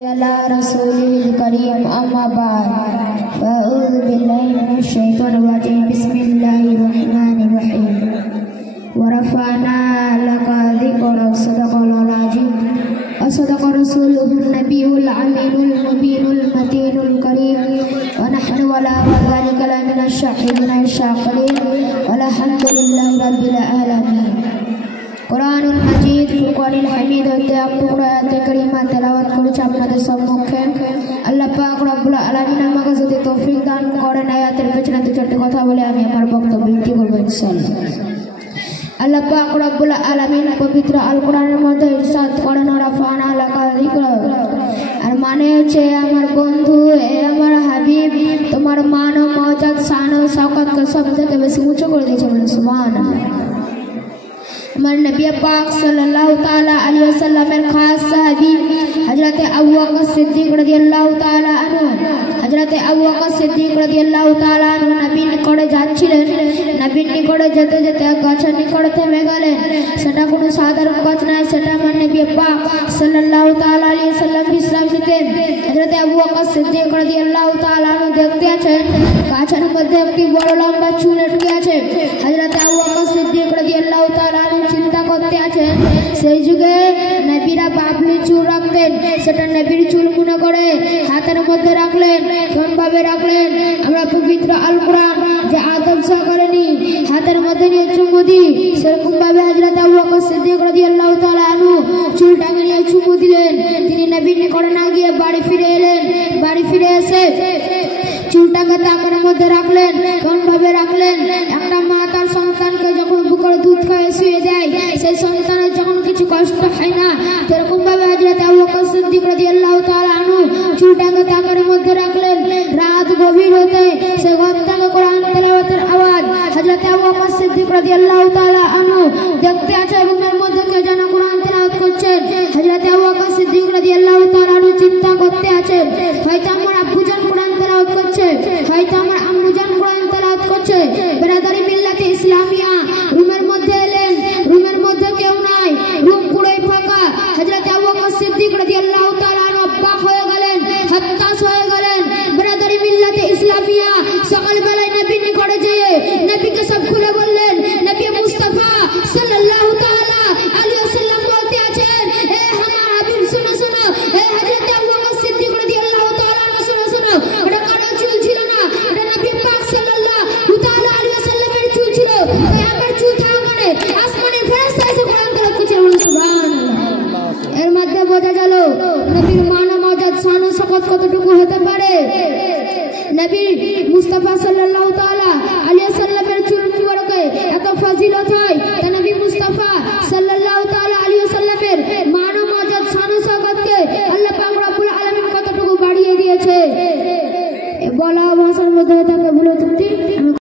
على رسوله الكريم أما بعد فأعوذ بالله من الشيطان الرجيم بسم الله الرحمن الرحيم ورفعنا لك ذكرك صدق الله العظيم وصدق رسوله النبي الأمين المبين المتين الكريم ونحن ولا ذلك لمن الشاهدين الشاكرين والحمد لله رب العالمين কোরআনুল মাজিদ ফুরকানুল হামিদ হতে আয়াত কারিমা তেলাওয়াত করেছি আপনাদের সম্মুখে। আল্লাহ পাক রব্বুল আলামিন আমাকে যদি তৌফিক দান করেন আয়াতের পেছনে দু চারটি কথা বলে আমি আমার বক্তব্য বিরতি করব ইনশাআল্লাহ। আল্লাহ পাক রব্বুল আলামিন পবিত্র আল কোরআনের মধ্যে ইরশাদ করেন রাফানা লাকা যিকরাক, আর মানে হচ্ছে আমার বন্ধু আমার হাবিব তোমার মান ও মওজাত শান ও শওকতকে সব থেকে বেশি উঁচু করে দিয়েছে, বলেন সুবহানাল্লাহ। हमारे नबी पाक सल्लल्लाहु ताला अलैहि वसल्लम के खास साहबी हजरत अबू बकर सिद्दीक রাদিয়াল্লাহু তাআলা আনহু হযরত আবু বকর সিদ্দিক রাদিয়াল্লাহু তাআলা আনহু নবীর নিকটে যাচ্ছিলেন। নবীর নিকটে যেতে যেতে গাছের নিকটে থেমে গেলেন। সেটা কোনো সাধারণ গাছ নয়, সেটা আমার নবী পাক সাল্লাল্লাহু তাআলা আলাইহি ওয়াসাল্লাম বিশ্রাম নিতেন। হযরত আবু বকর সিদ্দিক রাদিয়াল্লাহু তাআলা আনহু দেখতে আছেন গাছের মধ্যে একটি বড় লম্বা চুল লটকে আছে। হযরত আবু বকর সিদ্দিক রাদিয়াল্লাহু তাআলা আনহু চিন্তা করতে আছেন সেই যুগে নবীরা বাবলি চুল রাখতেন, সেটা নবীর চুল মনে করে হাতের মধ্যে রাখলেন। কোন ভাবে রাখলেন? আমরা পবিত্র আল কোরআন যে আদব সহকারে হাতের মধ্যে নিয়ে চুমু দিই, সেরকম ভাবে হযরত আবু বকর সিদ্দিক রাদিয়াল্লাহু তাআলা আনহু চুলটাকে নিয়ে চুমু দিলেন। তিনি নবীর নিকটে না গিয়ে বাড়ি ফিরে এলেন। বাড়ি ফিরে এসে চুলটাকে তাকের মধ্যে রাখলেন। কোন ভাবে রাখলেন? একটা মা তার সন্তানকে যখন বুকের দুধ খাইয়ে শুয়ে দেয়, সেই সন্তানের যখন কিছু কষ্ট হয় না, সেরকম ভাবে হযরত আবু বকর সিদ্দিক রাদিয়াল্লাহু তাআলা আনহু চুলটাকে তাকের মধ্যে রাখলেন। রাত গভীর হতে সেই ঘর থেকে কোরআন তেলাওয়াতের আওয়াজ। হযরত আবু বকর সিদ্দিক রাদিয়াল্লাহু তাআলা আনহু দেখতে আছে রুমের মধ্যে কে যেন কোরআন তেলাওয়াত করছেন। হযরত আবু বকর সিদ্দিক রাদিয়াল্লাহু তাআলা আনহু চিন্তা করতে আছেন হয়তো আমার আব্বুজান কোরআন তেলাওয়াত করছে, হয়তো আমার আম্মুজান কোরআন তেলাওয়াত করছে। বিরাদারি মিল্লাতে ইসলামিয়া রুমের মধ্যে এলেন। রুমের মধ্যে কেউ নাই, রুম পুরোই ফাঁকা। হযরত আবু বকর সিদ্দিক রাদিয়াল্লাহু তাআলা আনহু অবাক হয়ে গেলেন, হতাশ হয়ে গেলেন। বিরাদারি মিল্লাতে ইসলামিয়া সকালবেলায় নবীর নিকটে যেয়ে নবীকে সব খুলে বললেন। নবী মুস্তাফা সাল্লাল্লাহু তাআলা আলাইহি ওয়াসাল্লাম বলতে আছেন, এ আমার হাবিব শুনো শুনো, এ হযরত আবু বকর সিদ্দিক রাদিয়াল্লাহু তাআলা আনহু শুনো শুনো, এটা কারো চুল ছিল না, এটা নবী পাক সাল্লাল্লাহু তাআলা আলাইহি ওয়াসাল্লামের চুল ছিল। তাই আমার চুল থাকলে আসমানের ফেরেশতা এসে কোরআন তেলাওয়াত করছে, বলুন সুবহানাল্লাহ। এর মধ্যে বোঝা গেল নবীর মান ও মওজাত শান ও শওকত কতটুকু হতে পারে। নবী মুস্তাফা সাল্লাল্লাহু তাআলা